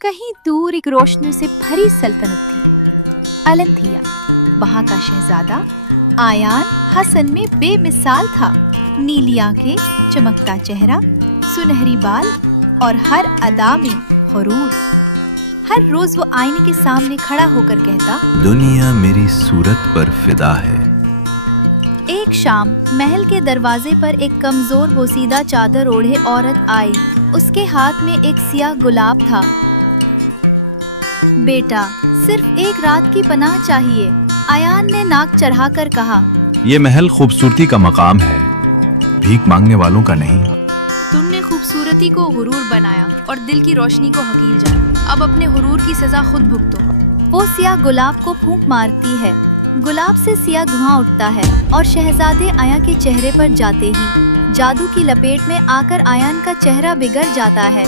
कहीं दूर एक रोशनी से भरी सल्तनत थी। अलंथिया, वहाँ का शहजादा आयान हसन में बेमिसाल था। नीली आंखें, चमकता चेहरा, सुनहरी बाल और हर अदा में गुरूर। हर रोज वो आईने के सामने खड़ा होकर कहता, दुनिया मेरी सूरत पर फिदा है। एक शाम महल के दरवाजे पर एक कमजोर बोसीदा चादर ओढ़े औरत आई। उसके हाथ में एक सियाह गुलाब था। बेटा, सिर्फ एक रात की पनाह चाहिए, आयान ने नाक चढ़ाकर कहा। ये महल खूबसूरती का मकाम है, भीख मांगने वालों का नहीं। तुमने खूबसूरती को गुरूर बनाया और दिल की रोशनी को हकीर जाना। अब अपने गुरूर की सजा खुद भुगतो। वो सियाह गुलाब को फूंक मारती है। गुलाब से सियाह धुआं उठता है और शहजादे आया के चेहरे पर जाते ही जादू की लपेट में आकर आयान का चेहरा बिगड़ जाता है।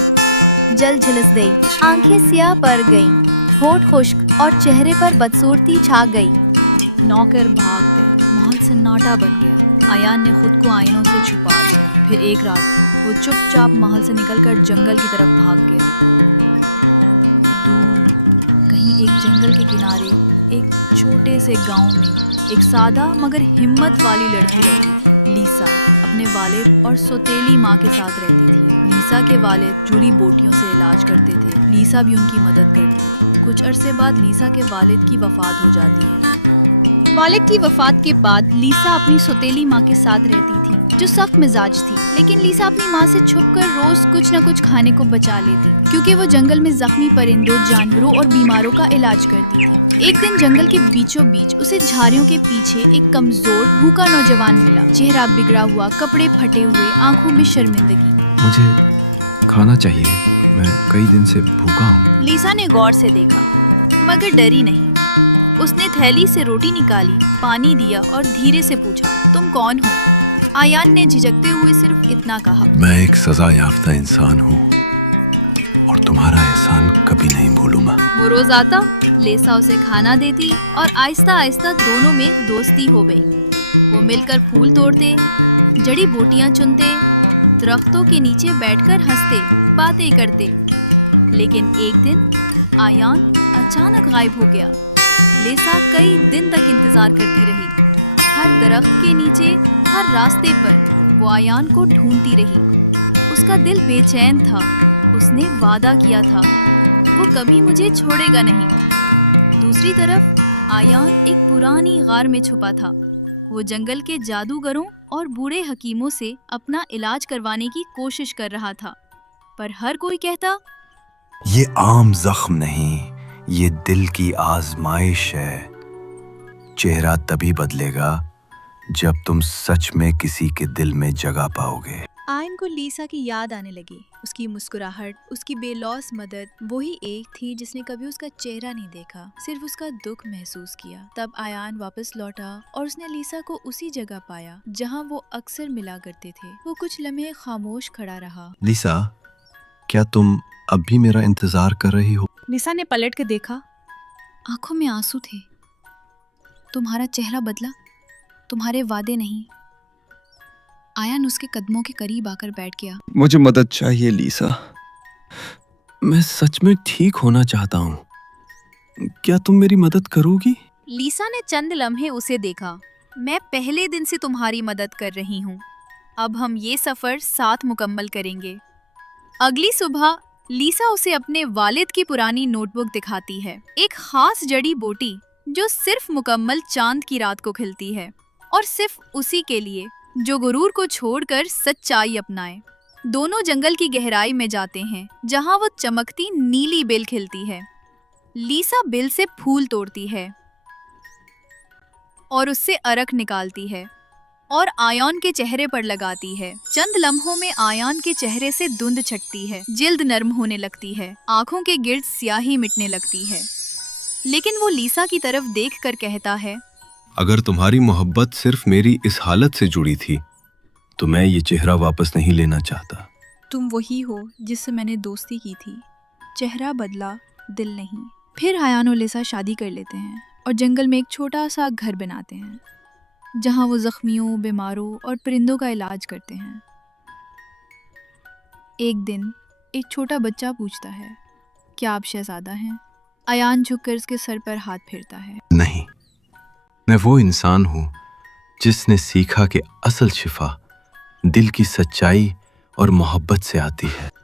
जल झुलस गई, आंखें सियाह पड़ गईं, होठ खुश्क और चेहरे पर बदसूरती छा गई। नौकर भाग गए, महल सन्नाटा बन गया। आयान ने खुद को आईनों से छुपा लिया। फिर एक रात वो चुपचाप महल से निकलकर जंगल की तरफ भाग गया। दूर कहीं एक जंगल के किनारे एक छोटे से गांव में एक सादा मगर हिम्मत वाली लड़की रहती थी। लीसा अपने वालिद और सौतेली माँ के साथ रहती थी। लीसा के वालिद जड़ी बूटियों से इलाज करते थे। लीसा भी उनकी मदद करती। कुछ अरसे बाद लीसा के वालिद की वफात हो जाती है। वालिद की वफात के बाद लीसा अपनी सौतेली माँ के साथ रहती थी, जो सख्त मिजाज थी। लेकिन लीसा अपनी माँ से छुपकर रोज कुछ न कुछ खाने को बचा लेती, क्योंकि वो जंगल में जख्मी परिंदों, जानवरों और बीमारों का इलाज करती थी। एक दिन जंगल के बीचों बीच उसे झाड़ियों के पीछे एक कमजोर भूखा नौजवान मिला। चेहरा बिगड़ा हुआ, कपड़े फटे हुए, आंखों में शर्मिंदगी। मुझे खाना चाहिए, मैं कई दिन से भूखा हूँ। लीसा ने गौर से देखा, मगर डरी नहीं। उसने थैली से रोटी निकाली, पानी दिया और धीरे से पूछा, तुम कौन हो? आयान ने झिझकते हुए सिर्फ इतना कहा, मैं एक सजा याफ्ता इंसान हूँ और तुम्हारा एहसान कभी नहीं भूलूंगा। वो रोज आता, लीसा उसे खाना देती और आहिस्ता आहिस्ता दोनों में दोस्ती हो गई। वो मिलकर फूल तोड़ते, जड़ी बूटियां चुनते, दरख्तों के नीचे बैठकर हंसते, बातें करते। लेकिन एक दिन आयान अचानक गायब हो गया। लीसा कई दिन तक इंतजार करती रही। हर दरख्त के नीचे, हर रास्ते पर वो आयान को ढूंढती रही। उसका दिल बेचैन था। उसने वादा किया था, वो कभी मुझे छोड़ेगा नहीं। दूसरी तरफ आयान एक पुरानी गार में छुपा था। वो जंगल के जादूगरों और बूढ़े हकीमों से अपना इलाज करवाने की कोशिश कर रहा था, पर हर कोई कहता, ये आम जख्म नहीं, ये दिल की आजमाइश है। चेहरा तभी बदलेगा जब तुम सच में किसी के दिल में जगह पाओगे। आयन को लीसा की याद आने लगी। उसकी मुस्कुराहट, उसकी बेलौस मदद। वही एक थी जिसने कभी उसका चेहरा नहीं देखा, सिर्फ उसका दुख महसूस किया। तब आयान वापस लौटा और उसने लीसा को उसी जगह पाया जहां वो अक्सर मिला करते थे। वो कुछ लम्हे खामोश खड़ा रहा। लीसा, क्या तुम अब भी मेरा इंतजार कर रही हो? लीसा ने पलट के देखा, आंखों में आंसू थे। तुम्हारा चेहरा बदला, तुम्हारे वादे नहीं। आयान उसके कदमों के करीब आकर बैठ गया। मुझे मदद चाहिए लीसा, मैं सच में ठीक होना चाहता हूँ। क्या तुम मेरी मदद करोगी? लीसा ने चंद लम्हे उसे देखा। मैं पहले दिन से तुम्हारी मदद कर रही हूँ। अब हम ये सफर साथ मुकम्मल करेंगे। अगली सुबह लीसा उसे अपने वालिद की पुरानी नोटबुक दिखाती है। एक खास जड़ी बूटी जो सिर्फ मुकम्मल चांद की रात को खिलती है, और सिर्फ उसी के लिए जो गुरूर को छोड़कर सच्चाई अपनाए। दोनों जंगल की गहराई में जाते हैं, जहां वो चमकती नीली बेल खिलती है। लीसा बेल से फूल तोड़ती है और उससे अरक निकालती है और आयान के चेहरे पर लगाती है। चंद लम्हों में आयान के चेहरे से धुंध छटती है, जिल्द नरम होने लगती है, आंखों के गिर्द स्याही मिटने लगती है। लेकिन वो लीसा की तरफ देखकर कहता है, अगर तुम्हारी मोहब्बत सिर्फ मेरी इस हालत से जुड़ी थी तो मैं ये चेहरा वापस नहीं लेना चाहता। तुम वही हो जिससे मैंने दोस्ती की थी। चेहरा बदला, दिल नहीं। फिर आयान और लीसा शादी कर लेते हैं और जंगल में एक छोटा सा घर बनाते हैं, जहां वो जख्मियों, बीमारों और परिंदों का इलाज करते हैं। एक दिन एक छोटा बच्चा पूछता है, کیا آپ شہزادہ ہیں؟ ایان جھک کر اس کے سر پر ہاتھ پھیرتا ہے۔ نہیں، میں وہ انسان ہوں جس نے سیکھا کہ اصل شفا دل کی سچائی اور محبت سے آتی ہے۔